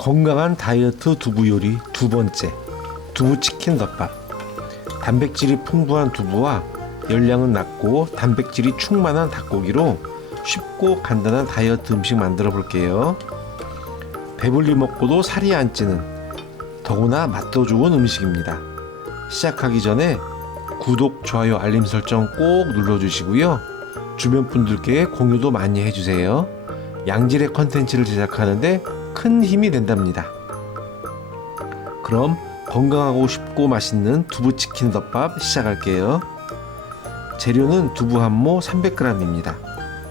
건강한 다이어트 두부 요리 두 번째, 두부치킨 덮밥. 단백질이 풍부한 두부와 열량은 낮고 단백질이 충만한 닭고기로 쉽고 간단한 다이어트 음식 만들어 볼게요. 배불리 먹고도 살이 안 찌는, 더구나 맛도 좋은 음식입니다. 시작하기 전에 구독, 좋아요, 알림 설정 꼭 눌러주시고요. 주변 분들께 공유도 많이 해주세요. 양질의 컨텐츠를 제작하는데 큰 힘이 된답니다. 그럼 건강하고 쉽고 맛있는 두부치킨 덮밥 시작할게요. 재료는 두부 한 모 300g입니다.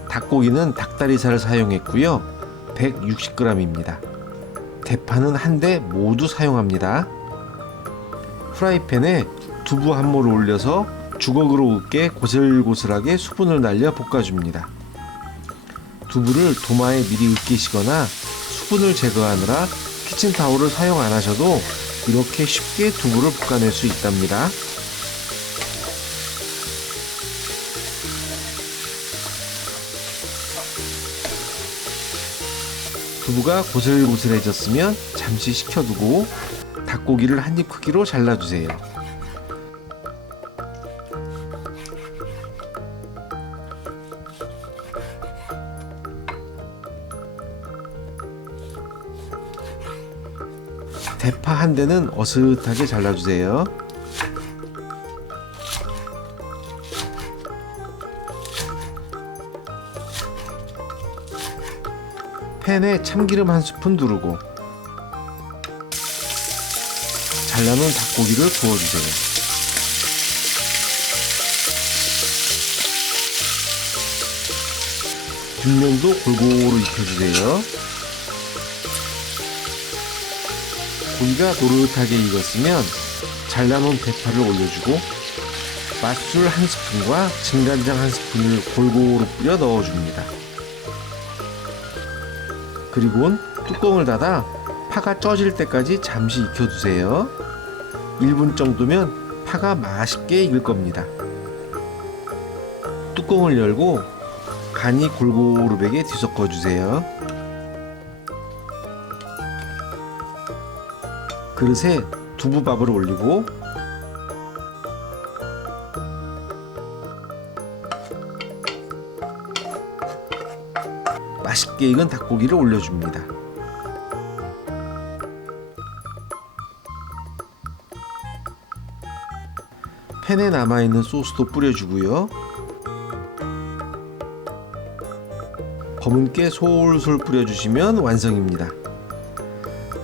닭고기는 닭다리살을 사용했고요. 160g입니다. 대파는 한 대 모두 사용합니다. 프라이팬에 두부 한 모를 올려서 주걱으로 으깨 고슬고슬하게 수분을 날려 볶아줍니다. 두부를 도마에 미리 으깨시거나 수분을 제거하느라 키친타올을 사용 안 하셔도 이렇게 쉽게 두부를 볶아낼 수 있답니다. 두부가 고슬고슬해졌으면 잠시 식혀두고 닭고기를 한입 크기로 잘라주세요. 대파 한 대는 어슷하게 잘라주세요. 팬에 참기름 한 스푼 두르고 잘라놓은 닭고기를 구워주세요. 뒷면도 골고루 익혀주세요. 고기가 노릇하게 익었으면 잘라놓은 대파를 올려주고 맛술 한 스푼과 진간장 한 스푼을 골고루 뿌려 넣어줍니다. 그리고는 뚜껑을 닫아 파가 쪄질 때까지 잠시 익혀두세요. 1분 정도면 파가 맛있게 익을 겁니다. 뚜껑을 열고 간이 골고루 배게 뒤섞어주세요. 그릇에 두부밥을 올리고 맛있게 익은 닭고기를 올려줍니다. 팬에 남아있는 소스도 뿌려주고요. 검은깨 솔솔 뿌려주시면 완성입니다.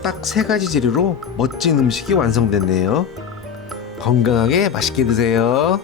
딱 3가지 재료로 멋진 음식이 완성됐네요. 건강하게 맛있게 드세요.